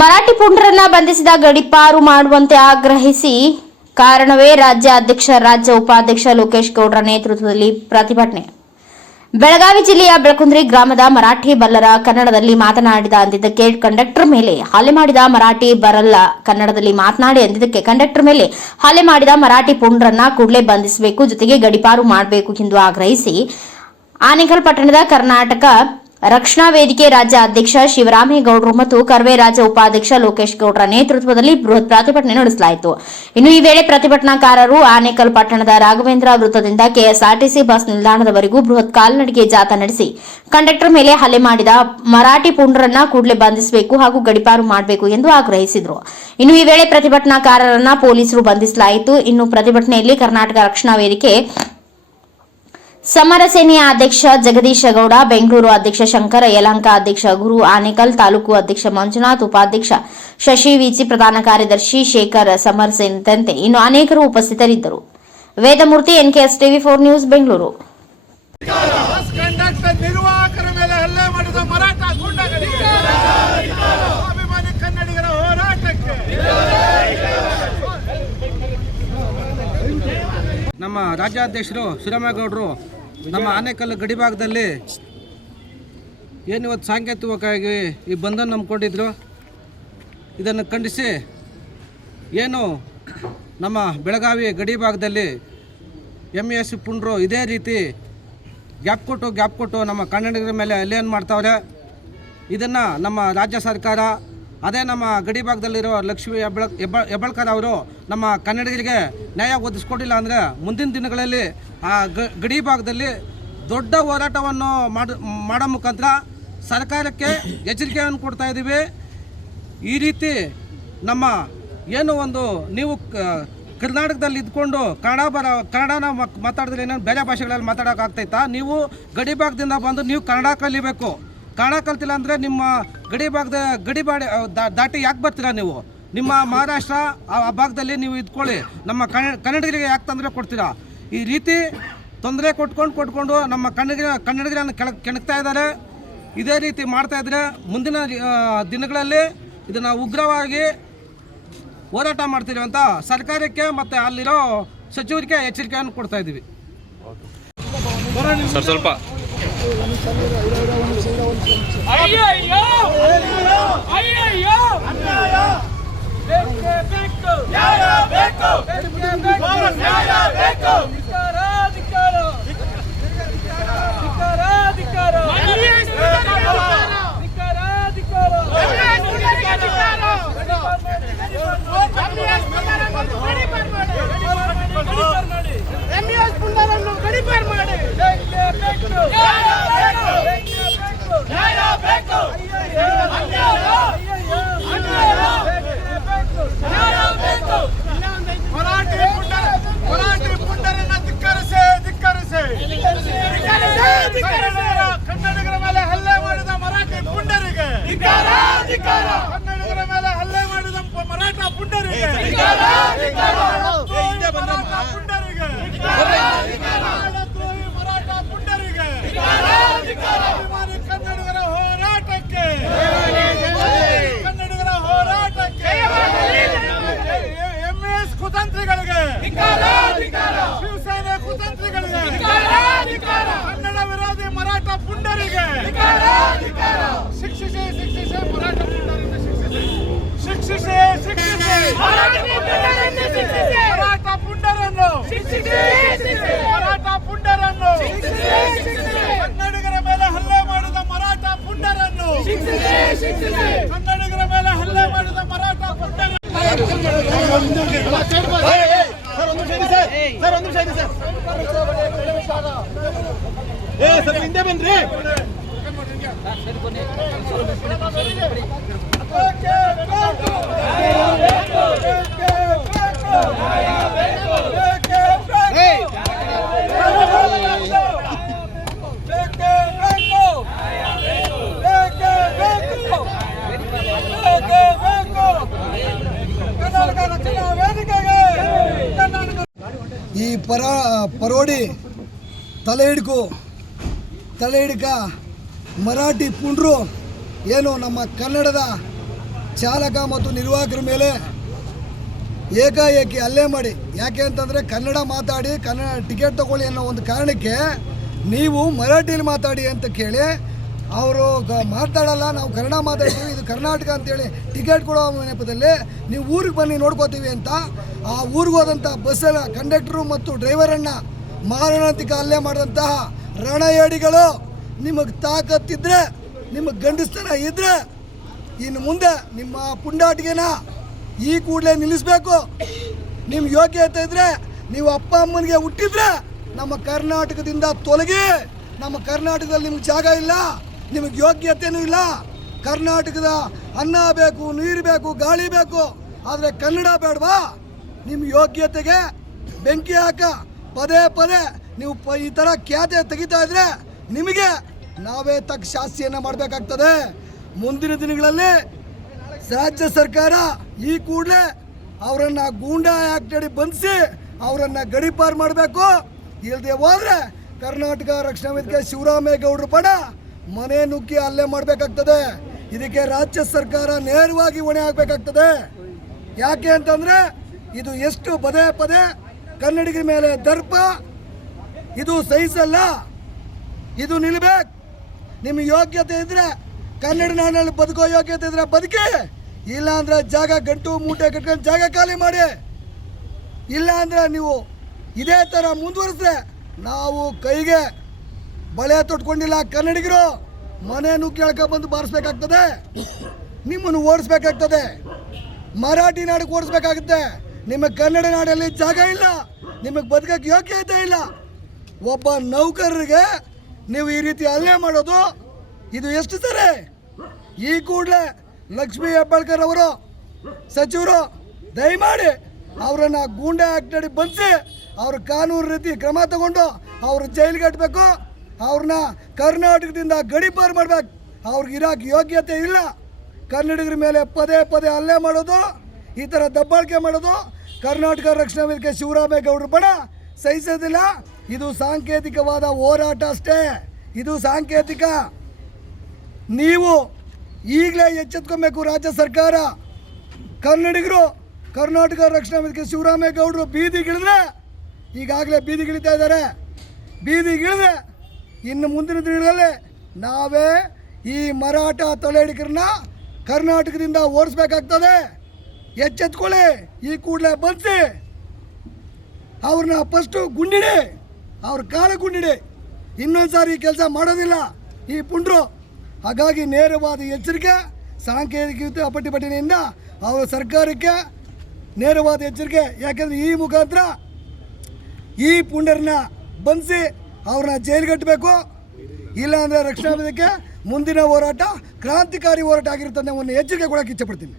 ಮರಾಠಿ ಪುಂಡರನ್ನ ಬಂಧಿಸಿದ ಗಡಿಪಾರು ಮಾಡುವಂತೆ ಆಗ್ರಹಿಸಿ ಕಾರಣವೇ ರಾಜ್ಯ ಅಧ್ಯಕ್ಷ, ರಾಜ್ಯ ಉಪಾಧ್ಯಕ್ಷ ಲೋಕೇಶ್ ಗೌಡ್ರ ನೇತೃತ್ವದಲ್ಲಿ ಪ್ರತಿಭಟನೆ. ಬೆಳಗಾವಿ ಜಿಲ್ಲೆಯ ಬೆಳಕುಂದ್ರಿ ಗ್ರಾಮದ ಮರಾಠಿ ಬಲ್ಲರ ಕನ್ನಡದಲ್ಲಿ ಮಾತನಾಡಿದ ಅಂದಿದ್ದಕ್ಕೆ ಕಂಡಕ್ಟರ್ ಮೇಲೆ ಹಲ್ಲೆ ಮಾಡಿದ ಮರಾಠಿ ಬರಲ್ಲ ಕನ್ನಡದಲ್ಲಿ ಮಾತನಾಡಿ ಅಂದಿದ್ದಕ್ಕೆ ಕಂಡಕ್ಟರ್ ಮೇಲೆ ಹಲ್ಲೆ ಮಾಡಿದ ಮರಾಠಿ ಪುಂಡ್ರನ್ನ ಕೂಡಲೇ ಬಂಧಿಸಬೇಕು, ಜೊತೆಗೆ ಗಡಿಪಾರು ಮಾಡಬೇಕು ಎಂದು ಆಗ್ರಹಿಸಿ ಆನೇಕಲ್ ಪಟ್ಟಣದ ಕರ್ನಾಟಕ ರಕ್ಷಣಾ ವೇದಿಕೆ ರಾಜ್ಯ ಅಧ್ಯಕ್ಷ ಶಿವರಾಮೇಗೌಡರು ಮತ್ತು ಕರ್ವೆ ರಾಜ್ಯ ಉಪಾಧ್ಯಕ್ಷ ಲೋಕೇಶ್ ಗೌಡರ ನೇತೃತ್ವದಲ್ಲಿ ಬೃಹತ್ ಪ್ರತಿಭಟನೆ ನಡೆಸಲಾಯಿತು. ಇನ್ನು ಈ ವೇಳೆ ಪ್ರತಿಭಟನಾಕಾರರು ಆನೇಕಲ್ ಪಟ್ಟಣದ ರಾಘವೇಂದ್ರ ವೃತ್ತದಿಂದ ಕೆಎಸ್ಆರ್ಟಿಸಿ ಬಸ್ ನಿಲ್ದಾಣದವರೆಗೂ ಬೃಹತ್ ಕಾಲ್ನಡಿಗೆ ಜಾಥಾ ನಡೆಸಿ, ಕಂಡಕ್ಟರ್ ಮೇಲೆ ಹಲ್ಲೆ ಮಾಡಿದ ಮರಾಠಿ ಪುಂಡರನ್ನ ಕೂಡಲೇ ಬಂಧಿಸಬೇಕು ಹಾಗೂ ಗಡಿಪಾರು ಮಾಡಬೇಕು ಎಂದು ಆಗ್ರಹಿಸಿದರು. ಇನ್ನು ಈ ವೇಳೆ ಪ್ರತಿಭಟನಾಕಾರರನ್ನ ಪೊಲೀಸರು ಬಂಧಿಸಲಾಯಿತು. ಇನ್ನು ಪ್ರತಿಭಟನೆಯಲ್ಲಿ ಕರ್ನಾಟಕ ರಕ್ಷಣಾ ವೇದಿಕೆ ಸಮರ ಸೇನೆಯ ಅಧ್ಯಕ್ಷ ಜಗದೀಶ ಗೌಡ, ಬೆಂಗಳೂರು ಅಧ್ಯಕ್ಷ ಶಂಕರ, ಯಲಹಂಕ ಅಧ್ಯಕ್ಷ ಗುರು ಆನೇಕಲ್, ತಾಲೂಕು ಅಧ್ಯಕ್ಷ ಮಂಜುನಾಥ್, ಉಪಾಧ್ಯಕ್ಷ ಶಶಿ ವಿಜಿ, ಪ್ರಧಾನ ಕಾರ್ಯದರ್ಶಿ ಶೇಖರ್ ಸಮರ್ ಸೇರಿದಂತೆ ಇನ್ನು ಅನೇಕರು ಉಪಸ್ಥಿತರಿದ್ದರು. Vedamurthy NKS TV four news, Bengaluru bus conductor ನಿರ್ವಾಹಕರ ಮೇಲೆ ಹಲ್ಲೆ ಮಾಡಿದ ಮರಾಠ ಗೂಂಡಗಳಿಗೆ ಸ್ವಾಭಿಮಾನಿ ಕನ್ನಡಿಗರ ಹೋರಾಟಕ್ಕೆ ನಮ್ಮ ರಾಜ್ಯಾಧ್ಯಕ್ಷರು ಶ್ರೀರಾಮೇಗೌಡರು ನಮ್ಮ ಆನೇಕಲ್ ಗಡಿಭಾಗದಲ್ಲಿ ಏನು ಇವತ್ತು ಸಾಂಕೇತಿಕವಾಗಿ ಈ ಬಂಧನ ನಂಬ್ಕೊಂಡಿದ್ರು, ಇದನ್ನು ಖಂಡಿಸಿ ಏನು ನಮ್ಮ ಬೆಳಗಾವಿ ಗಡಿ ಭಾಗದಲ್ಲಿ ಎಂ ಎಸ್ ಪುಂಡ್ರು ಇದೇ ರೀತಿ ಗ್ಯಾಪ್ ಕೊಟ್ಟು ಗ್ಯಾಪ್ ಕೊಟ್ಟು ನಮ್ಮ ಕನ್ನಡಿಗರ ಮೇಲೆ ಅಲ್ಲೇನು ಮಾಡ್ತಾವ್ರೆ. ಇದನ್ನು ನಮ್ಮ ರಾಜ್ಯ ಸರ್ಕಾರ ಅದೇ ನಮ್ಮ ಗಡಿ ಭಾಗದಲ್ಲಿರೋ ಲಕ್ಷ್ಮಿ ಹೆಬ್ಬಳ, ಹೆಬ್ಬ ಹೆಬ್ಬಳ್ಕರ್ ಅವರು ನಮ್ಮ ಕನ್ನಡಿಗರಿಗೆ ನ್ಯಾಯ ಒದಗಿಸ್ಕೊಟ್ಟಿಲ್ಲ ಅಂದರೆ ಮುಂದಿನ ದಿನಗಳಲ್ಲಿ ಆ ಗಡಿ ಭಾಗದಲ್ಲಿ ದೊಡ್ಡ ಹೋರಾಟವನ್ನು ಮಾಡ ಮುಖಾಂತರ ಸರ್ಕಾರಕ್ಕೆ ಎಚ್ಚರಿಕೆಯನ್ನು ಕೊಡ್ತಾ ಇದ್ದೀವಿ. ಈ ರೀತಿ ನಮ್ಮ ಏನು ಒಂದು ನೀವು ಕರ್ನಾಟಕದಲ್ಲಿ ಇದ್ಕೊಂಡು ಕನ್ನಡ ಬರ, ಕನ್ನಡನ ಮಾತಾಡಿದ್ರೆ ಏನೇನು ಬೇರೆ ಭಾಷೆಗಳಲ್ಲಿ ಮಾತಾಡೋಕ್ಕಾಗ್ತೈತಾ ನೀವು ಗಡಿ ಭಾಗದಿಂದ ಬಂದು ನೀವು ಕನ್ನಡ ಕಲಿಬೇಕು. ಕನ್ನಡ ಕಲ್ತಿಲ್ಲ ಅಂದರೆ ನಿಮ್ಮ ಗಡಿ ಭಾಗದ ಗಡಿ ಬಾಡಿ ದಾಟಿ ಯಾಕೆ ಬರ್ತೀರಾ ನೀವು? ನಿಮ್ಮ ಮಹಾರಾಷ್ಟ್ರ, ಆ ಭಾಗದಲ್ಲಿ ನೀವು ಇದ್ಕೊಳ್ಳಿ. ನಮ್ಮ ಕನ್ನಡ, ಕನ್ನಡಿಗರಿಗೆ ಯಾಕೆ ತೊಂದರೆ ಕೊಡ್ತೀರಾ? ಈ ರೀತಿ ತೊಂದರೆ ಕೊಟ್ಕೊಂಡು ಕೊಟ್ಕೊಂಡು ನಮ್ಮ ಕನ್ನಡಿಗರ, ಕನ್ನಡಿಗರನ್ನು ಕೆಳ, ಕೆಣಕ್ತಾ ಇದ್ದಾರೆ. ಇದೇ ರೀತಿ ಮಾಡ್ತಾ ಇದ್ರೆ ಮುಂದಿನ ದಿನಗಳಲ್ಲಿ ಇದನ್ನು ಉಗ್ರವಾಗಿ ಹೋರಾಟ ಮಾಡ್ತೀವಿ ಅಂತ ಸರ್ಕಾರಕ್ಕೆ ಮತ್ತು ಅಲ್ಲಿರೋ ಸಚಿವರಿಗೆ ಎಚ್ಚರಿಕೆಯನ್ನು ಕೊಡ್ತಾ ಇದ್ದೀವಿ. ಸ್ವಲ್ಪ ಅಯ್ಯಯ್ಯೋ ಬೇಕೇ. ಬೇಕು. ಬೇಕು ಬೇಕೇ. ಬೇಕೇ ಬೇಕು ನ್ಯಾಯ ಬೇಕು ಬೇಕೇ ಬೇಕು ನ್ಯಾಯ ಬೇಕು ಅಯ್ಯಯ್ಯೋ ಅಯ್ಯಯ್ಯೋ ಬೇಕೇ ಬೇಕು ನ್ಯಾಯ ಬೇಕು ಮರಾಠಿ ಪುಂಡರ ಮರಾಠಿ ಪುಂಡರನ್ನ ಧಿಕ್ಕರಿಸಿ ಧಿಕ್ಕರಿಸಿ ಕನ್ನಡಿಗರ ಕನ್ನಡಿಗರ ಮೇಲೆ ಹಲ್ಲೆ ಮಾಡಿದ ಮರಾಠಿ ಪುಂಡರಿಗೆ ಕನ್ನಡಿಗರ ಮೇಲೆ ಹಲ್ಲೆ ಮಾಡಿದ ಪ- ಮರಾಠ ಪುಂಡರಿಗೆ ಮರಾಠ ಪುಂಡರಿಗೆ ದ್ರೋಹಿ ಮರಾಠ ಪುಂಡರಿಗೆ ಅಭಿಮಾನಿ ಕನ್ನಡಿಗರ ಹೋರಾಟಕ್ಕೆ ಕನ್ನಡಿಗರ ಹೋರಾಟಕ್ಕೆ ಎಂಎಸ್ ಕುತಂತ್ರಿಗಳಿಗೆ ಶಿವಸೇನೆ ಕುತಂತ್ರಿಗಳಿಗೆ ಕನ್ನಡ ವಿರೋಧಿ ಮರಾಠ ಪುಂಡರಿಗೆ ಶಿಕ್ಷಿಸಿ ಶಿಕ್ಷಿಸಿ ಮರಾಠ ಪುಂಡರಿಗೆ ಶಿಕ್ಷಿಸಿ ಮರಾಠ ಪುಂಡರನ್ನು ಮರಾಠ ಪುಂಡರನ್ನು ಕನ್ನಡಿಗರ ಮೇಲೆ ಹಲ್ಲೆ ಮಾಡಿದ ಮರಾಠ ಪುಂಡರನ್ನು ಕನ್ನಡಿಗರ ಮೇಲೆ ಹಲ್ಲೆ ಮಾಡಿದ ಮರಾಠ ಪುಂಡರ ಕರ್ನಾಟಕ ಪರ ಪರೋಡಿ, ತಲೆ ಹಿಡ್ಕು. ತಲೆ ಹಿಡ್ಕ. ಮರಾಠಿ ಪುಂಡ್ರು, ಏನು ನಮ್ಮ ಕನ್ನಡದ ಚಾಲಕ ಮತ್ತು ನಿರ್ವಾಹಕರ ಮೇಲೆ ಏಕಾಏಕಿ ಅಲ್ಲೇ ಮಾಡಿ. ಯಾಕೆ ಅಂತಂದರೆ ಕನ್ನಡ ಮಾತಾಡಿ, ಕನ್ನಡ ಟಿಕೆಟ್ ತಗೊಳ್ಳಿ ಅನ್ನೋ ಒಂದು ಕಾರಣಕ್ಕೆ ನೀವು ಮರಾಠಿಯಲ್ಲಿ ಮಾತಾಡಿ ಅಂತ ಕೇಳಿ ಅವರು ಮಾತಾಡಲ್ಲ, ನಾವು ಕನ್ನಡ ಮಾತಾಡ್ತೀವಿ, ಇದು ಕರ್ನಾಟಕ ಅಂತೇಳಿ ಟಿಕೆಟ್ ಕೊಡೋ ನೆಪದಲ್ಲಿ ನೀವು ಊರಿಗೆ ಬನ್ನಿ ನೋಡ್ಕೋತೀವಿ ಅಂತ, ಆ ಊರಿಗೆ ಹೋದಂಥ ಬಸ್ಸಲ್ಲ ಕಂಡಕ್ಟ್ರು ಮತ್ತು ಡ್ರೈವರನ್ನು ಮಾರಣಾಂತಿಕ ಹಲ್ಲೆ ಮಾಡಿದಂತಹ ರಣಯಡಿಗಳು ನಿಮಗೆ ತಾಕತ್ತಿದ್ರೆ ನಿಮಗೆ ಗಂಡಸ್ತನ ಇದ್ದರೆ ಇನ್ನು ಮುಂದೆ ನಿಮ್ಮ ಪುಂಡಾಟಿಗೆನ ಈ ಕೂಡಲೇ ನಿಲ್ಲಿಸಬೇಕು. ನಿಮ್ಮ ಯೋಗ್ಯತೆ ಇದ್ರೆ, ನೀವು ಅಪ್ಪ ಅಮ್ಮನಿಗೆ ಹುಟ್ಟಿದ್ರೆ ನಮ್ಮ ಕರ್ನಾಟಕದಿಂದ ತೊಲಗಿ, ನಮ್ಮ ಕರ್ನಾಟಕದಲ್ಲಿ ನಿಮ್ಗೆ ಜಾಗ ಇಲ್ಲ. ನಿಮಗೆ ಯೋಗ್ಯತೆನೂ ಇಲ್ಲ. ಕರ್ನಾಟಕದ ಅನ್ನ ಬೇಕು, ನೀರು ಬೇಕು, ಗಾಳಿ ಬೇಕು. ಆದರೆ ಕನ್ನಡ ಬೇಡವಾ? ನಿಮ್ಮ ಯೋಗ್ಯತೆಗೆ ಬೆಂಕಿ ಹಾಕ. ಪದೇ ಪದೇ ನೀವು ಈ ಥರ ಖ್ಯಾತೆ ತೆಗಿತಾ ಇದ್ರೆ ನಿಮಗೆ ನಾವೇ ತಕ್ಕ ಶಾಸ್ತಿಯನ್ನು ಮಾಡಬೇಕಾಗ್ತದೆ. ಮುಂದಿನ ದಿನಗಳಲ್ಲಿ ರಾಜ್ಯ ಸರ್ಕಾರ ಈ ಕೂಡಲೇ ಅವರನ್ನು ಗೂಂಡಾ ಆ್ಯಕ್ಟ್ ಅಡಿ ಬಂಧಿಸಿ ಅವರನ್ನು ಗಡಿಪಾರು ಮಾಡಬೇಕು. ಇಲ್ಲದೆ ಹೋದರೆ ಕರ್ನಾಟಕ ರಕ್ಷಣಾ ವೇದಿಕೆ ಶಿವರಾಮೇಗೌಡರು ಪಡ ಮನೆ ನುಗ್ಗಿ ಹಲ್ಲೆ ಮಾಡಬೇಕಾಗ್ತದೆ. ಇದಕ್ಕೆ ರಾಜ್ಯ ಸರ್ಕಾರ ನೇರವಾಗಿ ಹೊಣೆ ಆಗಬೇಕಾಗ್ತದೆ. ಯಾಕೆ ಅಂತಂದರೆ, ಇದು ಎಷ್ಟು ಪದೇ ಪದೇ ಕನ್ನಡಿಗರ ಮೇಲೆ ದರ್ಪ, ಇದು ಸಹಿಸಲ್ಲ, ಇದು ನಿಲ್ಬೇಕು. ನಿಮ್ಮ ಯೋಗ್ಯತೆ ಇದ್ರೆ ಕನ್ನಡ ನಾಡಿನಲ್ಲಿ ಬದುಕೋ ಯೋಗ್ಯತೆ ಇದ್ರೆ ಬದುಕಿ ಇಲ್ಲ ಅಂದ್ರೆ ಜಾಗ ಗಂಟು ಮೂಟೆ ಕಟ್ಕೊಂಡು ಜಾಗ ಖಾಲಿ ಮಾಡಿ. ಇಲ್ಲ ಅಂದ್ರೆ ನೀವು ಇದೇ ಥರ ಮುಂದುವರಿಸಿದ್ರೆ ನಾವು ಕೈಗೆ ಬಳೆ ತೊಟ್ಕೊಂಡಿಲ್ಲ ಕನ್ನಡಿಗರು. ಮನೆ ಕೇಳ್ಕೊ ಬಂದು ಬಾರಿಸ್ಬೇಕಾಗ್ತದೆ. ನಿಮ್ಮನ್ನು ಓಡಿಸ್ಬೇಕಾಗ್ತದೆ. ಮರಾಠಿ ನಾಡಿಗೆ ಓಡಿಸ್ಬೇಕಾಗುತ್ತೆ. ನಿಮಗೆ ಕನ್ನಡ ನಾಡಲ್ಲಿ ಜಾಗ ಇಲ್ಲ. ನಿಮಗೆ ಬದುಕಕ್ಕೆ ಯೋಗ್ಯತೆ ಇಲ್ಲ. ಒಬ್ಬ ನೌಕರರಿಗೆ ನೀವು ಈ ರೀತಿ ಹಲ್ಲೆ ಮಾಡೋದು ಇದು ಎಷ್ಟು ಸರಿ? ಈ ಕೂಡಲೇ ಲಕ್ಷ್ಮೀ ಹೆಬ್ಬಾಳ್ಕರ್ ಅವರು, ಸಚಿವರು, ದಯಮಾಡಿ ಅವರನ್ನು ಗೂಂಡೆ ಆಕ್ಟ್ ಬಂದಿಸಿ ಅವ್ರ ಕಾನೂನು ರೀತಿ ಕ್ರಮ ತಗೊಂಡು ಅವ್ರ ಜೈಲಿಗೆ ಕಟ್ಟಬೇಕು. ಅವ್ರನ್ನ ಕರ್ನಾಟಕದಿಂದ ಗಡಿಪಾರು ಮಾಡ್ಬೇಕು. ಅವ್ರಿಗೆ ಇರೋಕೆ ಯೋಗ್ಯತೆ ಇಲ್ಲ. ಕನ್ನಡಿಗರ ಮೇಲೆ ಪದೇ ಪದೇ ಹಲ್ಲೆ ಮಾಡೋದು, ಈ ಥರ ದಬ್ಬಾಳಿಕೆ ಮಾಡೋದು, ಕರ್ನಾಟಕ ರಕ್ಷಣಾ ವೇದಿಕೆ ಶಿವರಾಮೇಗೌಡರು ಬಡ ಸಹಿಸೋದಿಲ್ಲ. ಇದು ಸಾಂಕೇತಿಕವಾದ ಹೋರಾಟ ಅಷ್ಟೇ. ಇದು ಸಾಂಕೇತಿಕ. ನೀವು ಈಗಲೇ ಎಚ್ಚೆತ್ಕೊಬೇಕು ರಾಜ್ಯ ಸರ್ಕಾರ. ಕನ್ನಡಿಗರು, ಕರ್ನಾಟಕ ರಕ್ಷಣಾ ವೇದಿಕೆ ಶಿವರಾಮೇಗೌಡರು ಬೀದಿಗಿಳಿದ್ರೆ, ಈಗಾಗಲೇ ಬೀದಿಗಿಳಿತಾ ಇದ್ದಾರೆ. ಬೀದಿಗಿಳಿದ್ರೆ ಇನ್ನು ಮುಂದಿನ ದಿನಗಳಲ್ಲಿ ನಾವೇ ಈ ಮರಾಠ ತಲೆಡಿಗರನ್ನ ಕರ್ನಾಟಕದಿಂದ ಓಡಿಸ್ಬೇಕಾಗ್ತದೆ. ಎಚ್ಚೆತ್ಕೊಳ್ಳಿ. ಈ ಕೂಡಲೇ ಬಂದಿಸಿ. ಅವ್ರನ್ನ ಫಸ್ಟು ಗುಂಡಿಡಿ. ಅವ್ರ ಕಾಲ ಗುಂಡಿಡಿ. ಇನ್ನೊಂದು ಸಾರಿ ಈ ಕೆಲಸ ಮಾಡೋದಿಲ್ಲ. ಈ ಪುಂಡ್ರು. ಹಾಗಾಗಿ ನೇರವಾದ ಎಚ್ಚರಿಕೆ, ಸಾಂಕೇತಿಕ ಪಟ್ಟಿಪಟ್ಟಿನಿಂದ ಅವರ ಸರ್ಕಾರಕ್ಕೆ ನೇರವಾದ ಎಚ್ಚರಿಕೆ. ಯಾಕೆಂದರೆ ಈ ಮುಖಾಂತರ ಈ ಪುಂಡರನ್ನ ಬಂಧಿಸಿ ಅವ್ರನ್ನ ಜೈಲಿಗಟ್ಟಬೇಕು ಇಲ್ಲಾಂದರೆ ರಕ್ಷಣಾ ವೇದಿಕೆ, ಮುಂದಿನ ಹೋರಾಟ, ಕ್ರಾಂತಿಕಾರಿ ಹೋರಾಟ ಆಗಿರುತ್ತೆ ಅನ್ನೋ ಒಂದು ಎಚ್ಚರಿಕೆ ಕೊಡೋಕೆ ಇಚ್ಛೆಪಡ್ತೀನಿ